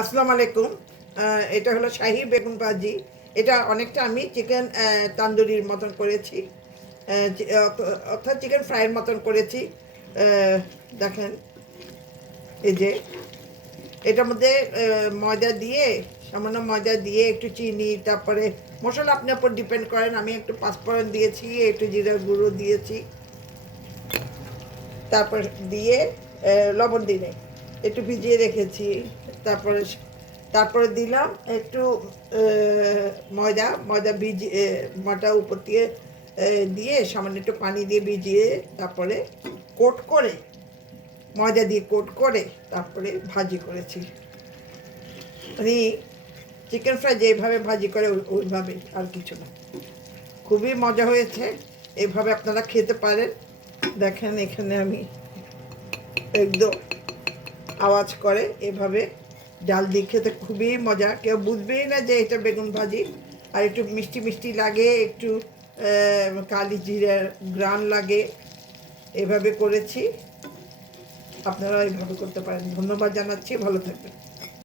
আসসালামু আলাইকুম। এটা হলো শাহী বেগুন ভাজি। এটা অনেকটা আমি চিকেন তান্দুরির মতন করেছি, অর্থাৎ চিকেন ফ্রাইয়ের মতন করেছি। দেখেন, এই যে এটার মধ্যে ময়দা দিয়ে, সামান্য ময়দা দিয়ে একটু চিনি, তারপরে মশলা আপনার উপর ডিপেন্ড করেন। আমি একটু পাঁচফোড়ন দিয়েছি, একটু জিরা গুঁড়ো দিয়েছি, তারপর দিয়ে লবণ দিনে একটু ভিজিয়ে রেখেছি। তারপরে তারপরে দিলাম একটু ময়দা ময়দা ভিজিয়ে, ময়দা উপর দিয়ে দিয়ে সামান্য একটু পানি দিয়ে ভিজিয়ে, তারপরে কোট করে, ময়দা দিয়ে কোট করে তারপরে ভাজি করেছি। মানে চিকেন ফ্রাই যেভাবে ভাজি করে ওইভাবে, আর কিছু না। খুবই মজা হয়েছে, এইভাবে আপনারা খেতে পারেন। দেখেন এখানে আমি একদম আওয়াজ করে এভাবে ডাল দিয়ে খেতে খুবই মজা, কেউ বুঝবেই না যে এটা বেগুন ভাজি। আর একটু মিষ্টি মিষ্টি লাগে, একটু কালি জিরার গ্রান লাগে। এভাবে করেছি, আপনারা এইভাবে করতে পারেন। ধন্যবাদ জানাচ্ছি, ভালো থাকবেন।